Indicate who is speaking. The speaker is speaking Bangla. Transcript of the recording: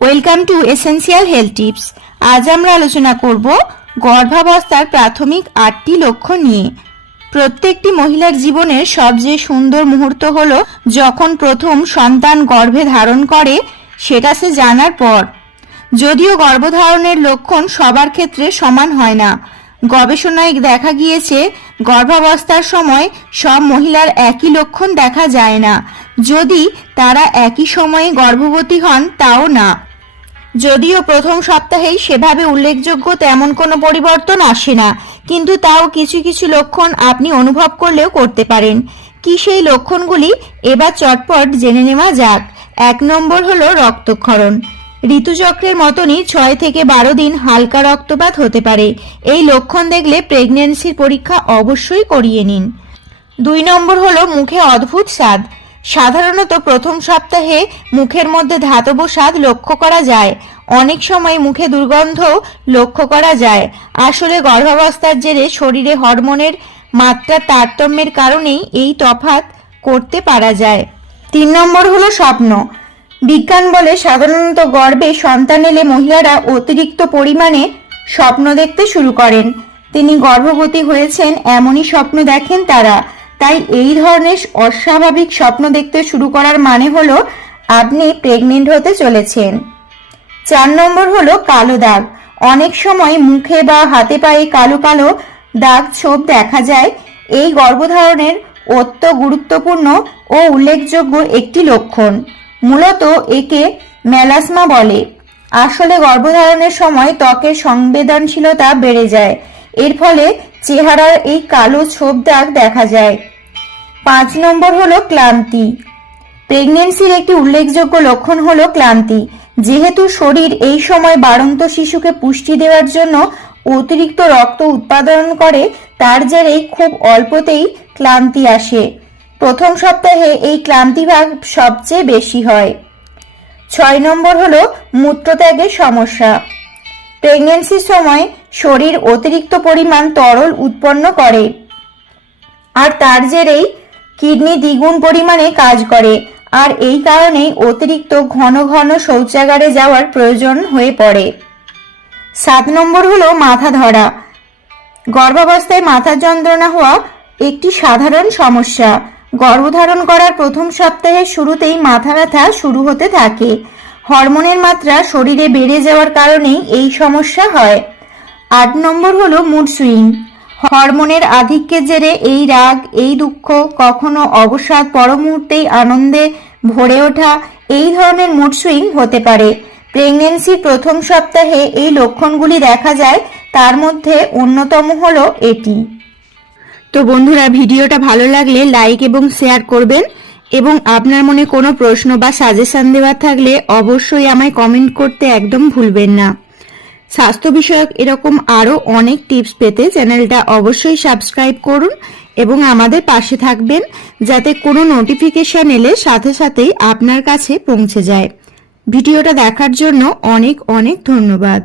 Speaker 1: Welcome to essential health tips আজ আমরা আলোচনা করব গর্ভাবস্থার প্রাথমিক আটটি লক্ষ্য নিয়ে। প্রত্যেকটি মহিলার জীবনের সবচেয়ে সুন্দর মুহূর্ত হল যখন প্রথম সন্তান গর্ভে ধারণ করে, সেটা সে জানার পর। যদিও গর্ভধারণের লক্ষণ সবার ক্ষেত্রে সমান হয় না। গবেষণায় দেখা গিয়েছে, গর্ভাবস্থার সময় সব মহিলার একই লক্ষণ দেখা যায় না। যদি তারা একই সময়ে গর্ভবতী হন, তাও না। যদিও প্রথম সপ্তাহেই সেভাবে উল্লেখযোগ্য তেমন কোনো পরিবর্তন আসে না, কিন্তু তাও কিছু কিছু লক্ষণ আপনি অনুভব করলেও করতে পারেন। কি সেই লক্ষণগুলি? এবার চটপট জেনে নেওয়া যাক। এক নম্বর হলো রক্তক্ষরণ। ঋতুচক্রের মতনই ছয় থেকে বারো দিন হালকা রক্তপাত হতে পারে। এই লক্ষণ দেখলে প্রেগন্যান্সির পরীক্ষা অবশ্যই করিয়ে নিন। দুই নম্বর হলো মুখে অদ্ভুত স্বাদ। সাধারণত প্রথম সপ্তাহে মুখের মধ্যে ধাতব স্বাদ লক্ষ্য করা যায়। অনেক সময় মুখে দুর্গন্ধও লক্ষ্য করা যায়। আসলে গর্ভাবস্থার জেরে শরীরে হরমোনের মাত্রার তারতম্যের কারণেই এই তফাৎ করতে পারা যায়। তিন নম্বর হলো স্বপ্ন। বিজ্ঞান বলে সাধারণত গর্ভে সন্তান এলে মহিলারা অতিরিক্ত পরিমাণে স্বপ্ন দেখতে শুরু করেন। তিনি গর্ভবতী হয়েছেন, এমনই স্বপ্ন দেখেন তারা। তাই এই ধরনের অস্বাভাবিক স্বপ্ন দেখতে শুরু করার মানে হলো আপনি প্রেগনেন্ট হতে চলেছেন। চার নম্বর হলো কালো দাগ। অনেক সময় মুখে বা হাতে পায়ে কালো কালো দাগ ছোপ দেখা যায়। এই গর্ভধারণের অত্য গুরুত্বপূর্ণ ও উল্লেখযোগ্য একটি লক্ষণ। মূলত একে মেলাসমা বলে। আসলে গর্ভধারণের সময় ত্বকের সংবেদনশীলতা বেড়ে যায়। এর ফলে চেহারার এই কালো ছোপ দাগ দেখা যায়। পাঁচ নম্বর হলো ক্লান্তি। প্রেগনেন্সির একটি উল্লেখযোগ্য লক্ষণ হলো ক্লান্তি, যেহেতু শরীর এই সময় বাড়ন্ত শিশুকে পুষ্টি দেওয়ার জন্য অতিরিক্ত রক্ত উৎপাদন করে, তার জেরেই খুব অল্পতেই ক্লান্তি আসে। প্রথম সপ্তাহে এই ক্লান্তিভাগ সবচেয়ে বেশি হয়। ছয় নম্বর হলো মূত্রত্যাগের সমস্যা। প্রেগনেন্সির সময় শরীর অতিরিক্ত পরিমাণ তরল উৎপন্ন করে, আর তার জেরেই কিডনি দ্বিগুণ পরিমাণে কাজ করে। আর এই কারণেই অতিরিক্ত ঘন ঘন শৌচাগারে যাওয়ার প্রয়োজন হয়ে পড়ে। সাত নম্বর হলো মাথা ধরা। গর্ভাবস্থায় মাথা যন্ত্রণা হওয়া একটি সাধারণ সমস্যা। গর্ভধারণ করার প্রথম সপ্তাহের শুরুতেই মাথা ব্যথা শুরু হতে থাকে। হরমোনের মাত্রা শরীরে বেড়ে যাওয়ার কারণেই এই সমস্যা হয়। আট নম্বর হলো মুড সুইং। হরমোনের আধিক্যের জেরে এই রাগ, এই দুঃখ কখনো অবসাদ পর মুহূর্তেই আনন্দে ভরে ওঠা, এই ধরনের মুড সুইং হতে পারে। প্রেগনেন্সির প্রথম সপ্তাহে এই লক্ষণগুলি দেখা যায়, তার মধ্যে অন্যতম হলো এটি। তো বন্ধুরা, ভিডিওটা ভালো লাগলে লাইক এবং শেয়ার করবেন এবং আপনার মনে কোনো প্রশ্ন বা সাজেশন দেওয়ার থাকলে অবশ্যই আমায় কমেন্ট করতে একদম ভুলবেন না। স্বাস্থ্য বিষয়ক এরকম আরও অনেক টিপস পেতে চ্যানেলটা অবশ্যই সাবস্ক্রাইব করুন এবং আমাদের পাশে থাকবেন যাতে কোনো নোটিফিকেশন এলে সাথে সাথেই আপনার কাছে পৌঁছে যায়। ভিডিওটা দেখার জন্য অনেক অনেক ধন্যবাদ।